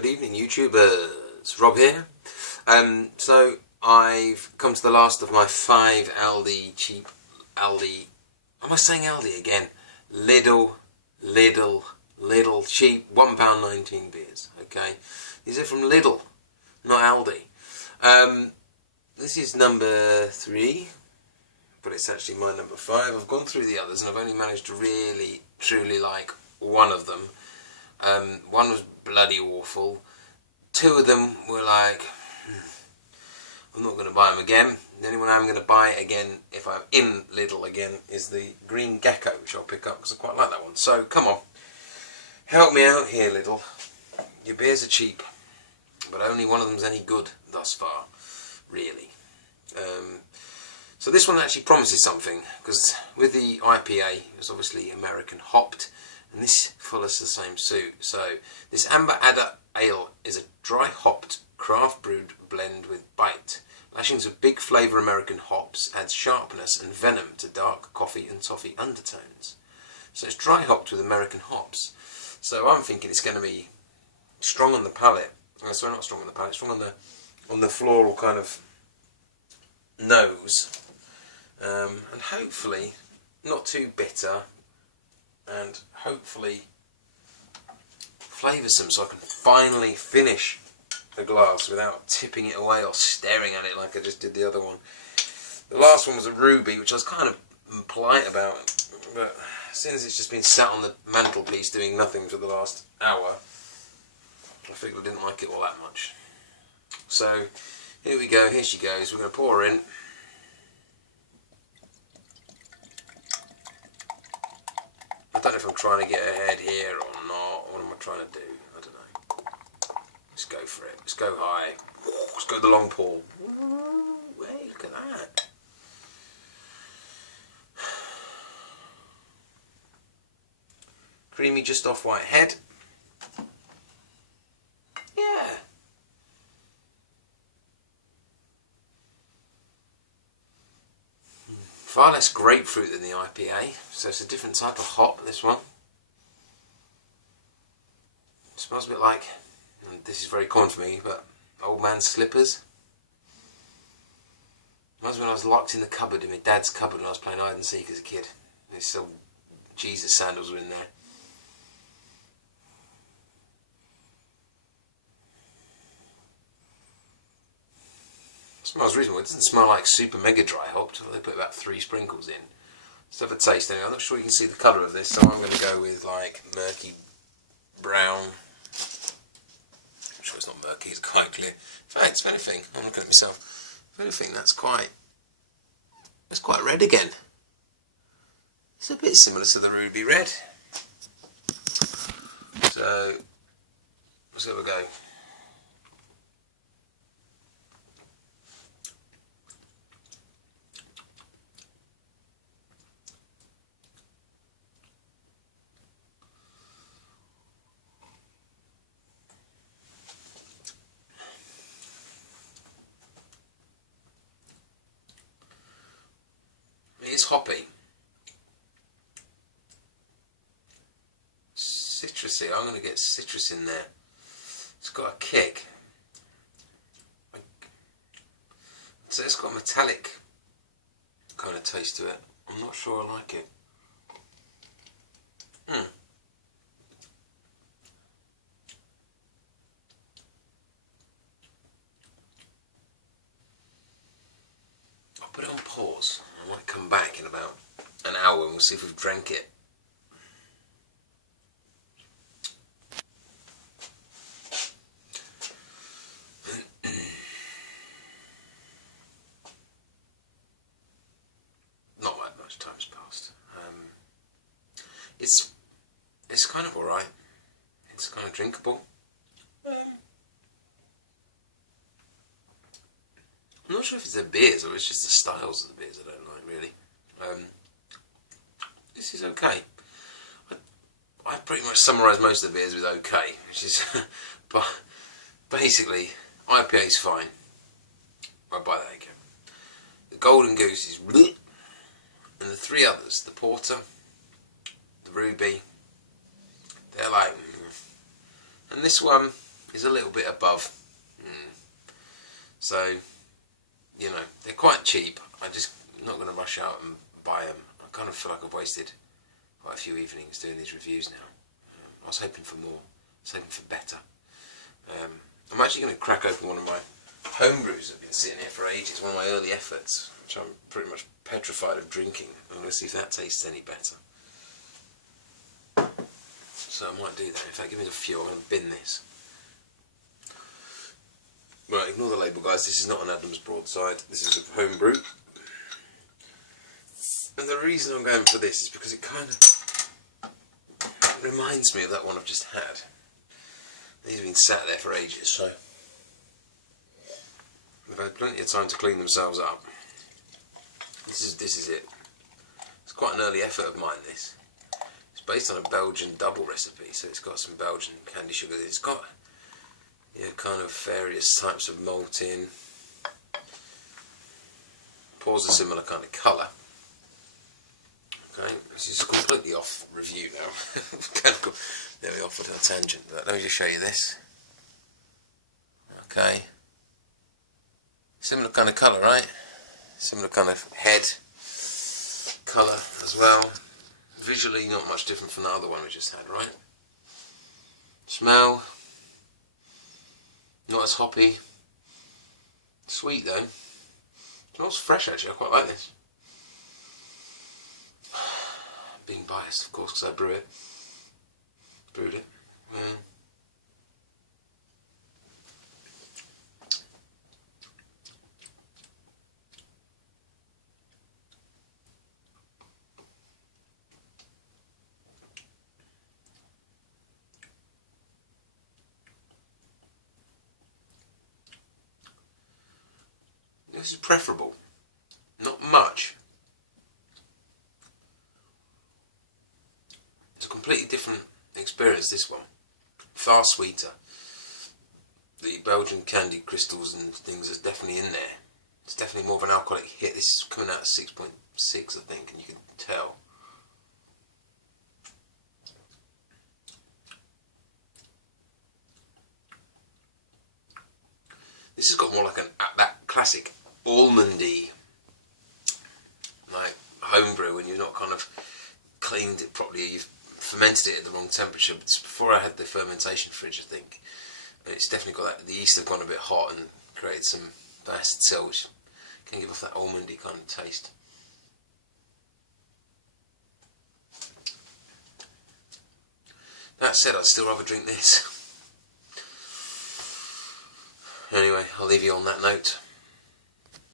Good evening, YouTubers. Rob here. So I've come to the last of my 5 Aldi cheap Aldi. Am I saying Aldi again? Lidl cheap £1.19 beers. Okay, these are from Lidl, not Aldi. This is number 3, but it's actually my number 5. I've gone through the others and I've only managed to really, truly like one of them. One was bloody awful. 2 of them were like, I'm not going to buy them again. The only one I'm going to buy again, if I'm in Lidl again, is the Green Gecko, which I'll pick up because I quite like that one. So come on, help me out here, Lidl. Your beers are cheap, but only one of them's any good thus far, really. So this one actually promises something, because with the IPA, it was obviously American hopped, and this follows the same suit. So this Amber Adder Ale is a dry hopped craft brewed blend with bite. Lashings of big flavour American hops adds sharpness and venom to dark coffee and toffee undertones. So it's dry hopped with American hops. So I'm thinking it's going to be strong on the palate. Sorry, not strong on the palate, strong on the floral kind of nose, and hopefully not too bitter, and hopefully flavoursome, so I can finally finish the glass without tipping it away or staring at it like I just did the other one. The last one was a ruby, which I was kind of polite about, but as soon as it's just been sat on the mantelpiece doing nothing for the last hour, I figured I didn't like it all that much. So here we go, here she goes. We're going to pour her in. I don't know if I'm trying to get ahead here or not. What am I trying to do? I don't know. Let's go for it. Let's go high. Let's go the long pour. Hey, look at that. Creamy just off white head. Yeah. Far less grapefruit than the IPA, so it's a different type of hop, this one. It smells a bit like, and this is very common for me, but old man's slippers. Reminds me when I was locked in the cupboard, in my dad's cupboard, when I was playing hide and seek as a kid. These little Jesus sandals were in there. It smells reasonable. It doesn't smell like super mega dry hopped. They put about 3 sprinkles in. Let's have a taste anyway. I'm not sure you can see the colour of this, so I'm going to go with like murky brown. I'm sure it's not murky, it's quite clear. In fact, if anything, I'm looking at myself. If anything, it's quite red again. It's a bit similar to the ruby red. So let's have a go. It's hoppy, citrusy. I'm going to get citrus in there. It's got a kick. So it's got a metallic kind of taste to it. I'm not sure I like it. I'll put it on pause. I might come back in about an hour and we'll see if we've drank it. Not that much time's passed. It's kind of alright. It's kind of drinkable. I'm not sure if it's the beers or it's just the styles of the beers I don't like, really. This is okay. I pretty much summarise most of the beers with okay, which is, but basically, IPA's fine. I'll buy that again. The Golden Goose is bleh, and the 3 others, the Porter, the Ruby, they're like, and this one, is a little bit above. So, you know, they're quite cheap. I'm just not going to rush out and buy them. I kind of feel like I've wasted quite a few evenings doing these reviews now. I was hoping for more. I was hoping for better. I'm actually going to crack open one of my homebrews that have been sitting here for ages, one of my early efforts, which I'm pretty much petrified of drinking. I'm going to see if that tastes any better. So I might do that. In fact, give me a few. I'm going to bin this. Right, ignore the label, guys. This is not an Adams broadside. This is a homebrew. And the reason I'm going for this is because it kind of reminds me of that one I've just had. These have been sat there for ages, so they've had plenty of time to clean themselves up. This is it. It's quite an early effort of mine, this. It's based on a Belgian double recipe, so it's got some Belgian candy sugar. It's got, you know, kind of various types of malt in. Pours a similar kind of colour. Okay, this is completely off review now. There we off at a tangent. But let me just show you this. Okay. Similar kind of colour, right? Similar kind of head colour as well. Visually not much different from the other one we just had, right? Smell. Not as hoppy. Sweet though. Smells fresh actually, I quite like this. Being biased, of course, because I brewed it. Yeah. This is preferable. Not much. It's a completely different experience, this one. Far sweeter. The Belgian candy crystals and things are definitely in there. It's definitely more of an alcoholic hit. This is coming out at 6.6, I think, and you can tell. This has got more like that classic almondy, like homebrew, when you've not kind of cleaned it properly. You've fermented it at the wrong temperature. But it's before I had the fermentation fridge, I think. And it's definitely got that. The yeast have gone a bit hot and created some diacetyl, which can give off that almondy kind of taste. That said, I'd still rather drink this. Anyway, I'll leave you on that note.